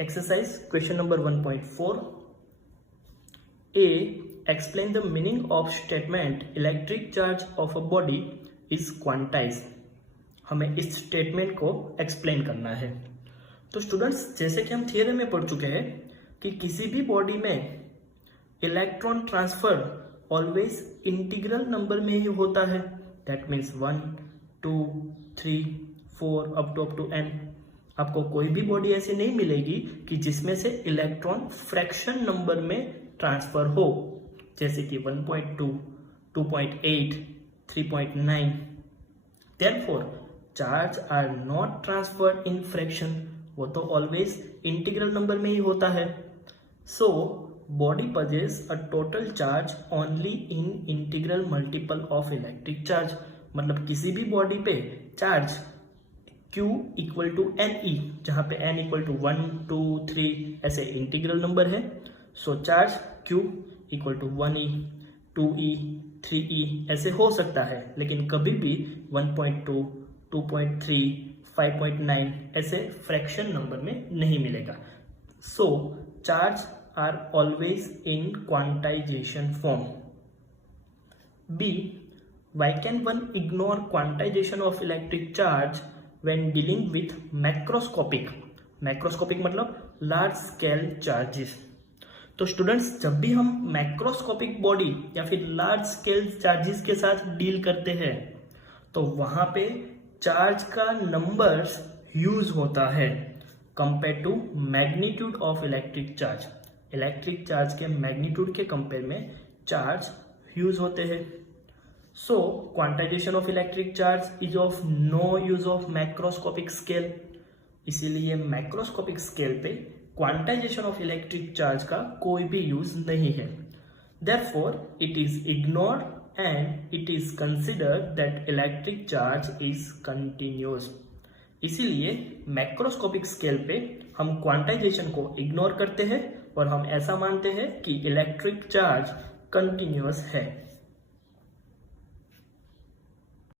Exercise question number 1.4. A. Explain the meaning of statement electric charge of a body is quantized. हमें इस statement को explain करना है। तो स्टूडेंट्स, जैसे कि हम थियरी में पढ़ चुके हैं कि किसी भी बॉडी में electron transfer always integral number में ही होता है। That means 1, 2, 3, 4 up to n। आपको कोई भी बॉडी ऐसी नहीं मिलेगी कि जिसमें से इलेक्ट्रॉन फ्रैक्शन नंबर में ट्रांसफर हो, जैसे कि 1.2, 2.8, 3.9। Therefore, charge are not transferred in fraction, वो तो ऑलवेज इंटीग्रल नंबर में ही होता है। So body possess a total charge only in integral multiple of electric charge. मतलब किसी भी बॉडी पे charge Q equal to NE, जहां पे n इक्वल टू 1, 2, 3 ऐसे इंटीग्रल नंबर है। So charge Q equal to 1E, 2E, 3E ऐसे हो सकता है, लेकिन कभी भी 1.2, 2.3, 5.9 ऐसे फ्रैक्शन नंबर में नहीं मिलेगा। So charge are always in quantization form. B. Why can one ignore quantization of electric charge when dealing with macroscopic मतलब लार्ज स्केल चार्जेस। तो स्टूडेंट्स, जब भी हम मैक्रोस्कोपिक बॉडी या फिर लार्ज स्केल चार्जेस के साथ डील करते हैं तो वहां पे चार्ज का नंबर्स ह्यूज होता है compare to magnitude of electric charge. Electric charge के मैग्नीट्यूड के कंपेयर में चार्ज ह्यूज होते हैं। So, quantization of electric charge is of no use of macroscopic scale. इसीलिए मैक्रोस्कोपिक स्केल पे क्वांटाइजेशन ऑफ इलेक्ट्रिक चार्ज का कोई भी यूज नहीं है। Therefore, it is ignored and it is considered that electric charge is continuous. इसीलिए macroscopic scale पे हम क्वांटाइजेशन को इग्नोर करते हैं और हम ऐसा मानते हैं कि इलेक्ट्रिक चार्ज कंटिन्यूअस है।